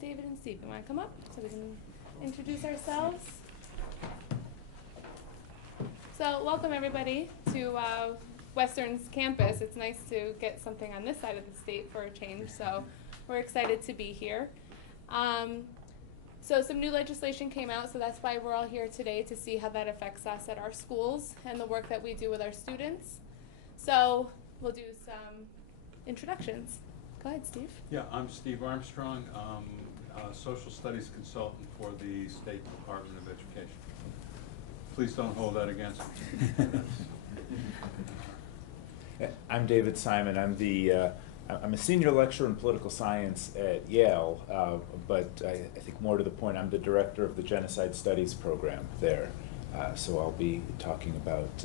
David and Steve, you want to come up so we can introduce ourselves? So welcome everybody to Western's campus. It's nice to get something on this side of the state for a change, so we're excited to be here. So some new legislation came out, so that's why we're all here today, to see how that affects us at our schools and the work that we do with our students. So we'll do some introductions. Go ahead, Steve. Yeah, I'm Steve Armstrong. I'm a social studies consultant for the State Department of Education. Please don't hold that against me. I'm David Simon. I'm a senior lecturer in political science at Yale, but I think more to the point, I'm the director of the Genocide Studies program there. So I'll be talking about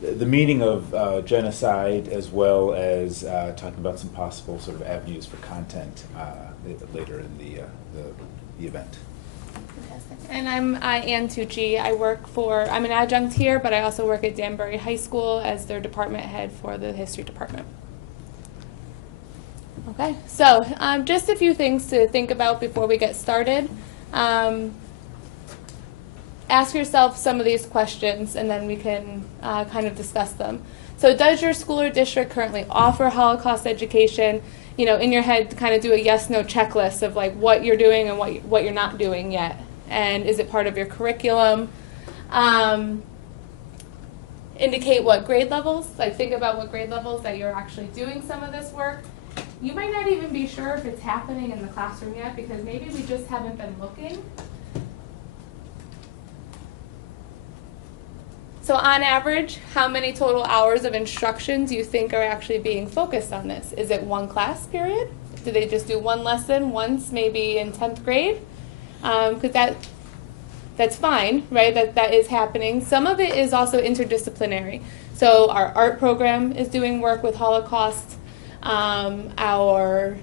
the meaning of genocide, as well as talking about some possible sort of avenues for content later in the event. Fantastic. And I'm Ann Tucci. I'm an adjunct here, but I also work at Danbury High School as their department head for the history department. Okay, so just a few things to think about before we get started. Ask yourself some of these questions, and then we can kind of discuss them. So does your school or district currently offer Holocaust education? You know, in your head, kind of do a yes-no checklist of like what you're doing and what you're not doing yet. And is it part of your curriculum? Indicate what grade levels, like think about what grade levels that you're actually doing some of this work. You might not even be sure if it's happening in the classroom yet, because maybe we just haven't been looking. So on average, how many total hours of instruction do you think are actually being focused on this? Is it one class period? Do they just do one lesson once, maybe in 10th grade? Because that's fine, right? That is happening. Some of it is also interdisciplinary. So our art program is doing work with Holocaust. Our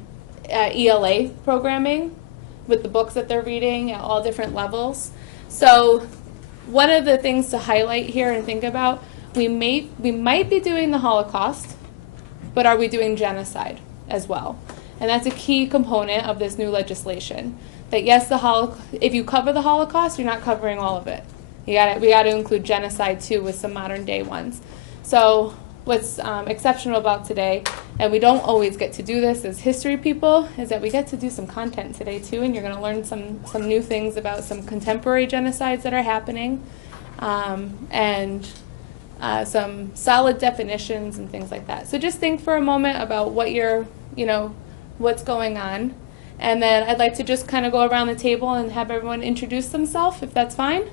ELA programming with the books that they're reading at all different levels. So one of the things to highlight here and think about, we might be doing the Holocaust, but are we doing genocide as well? And that's a key component of this new legislation. That yes, if you cover the Holocaust, you're not covering all of it. We got to include genocide too with some modern day ones. So what's exceptional about today, and we don't always get to do this as history people, is that we get to do some content today too, and you're going to learn some new things about some contemporary genocides that are happening, and some solid definitions and things like that. So just think for a moment about what's going on, and then I'd like to just kind of go around the table and have everyone introduce themselves, if that's fine.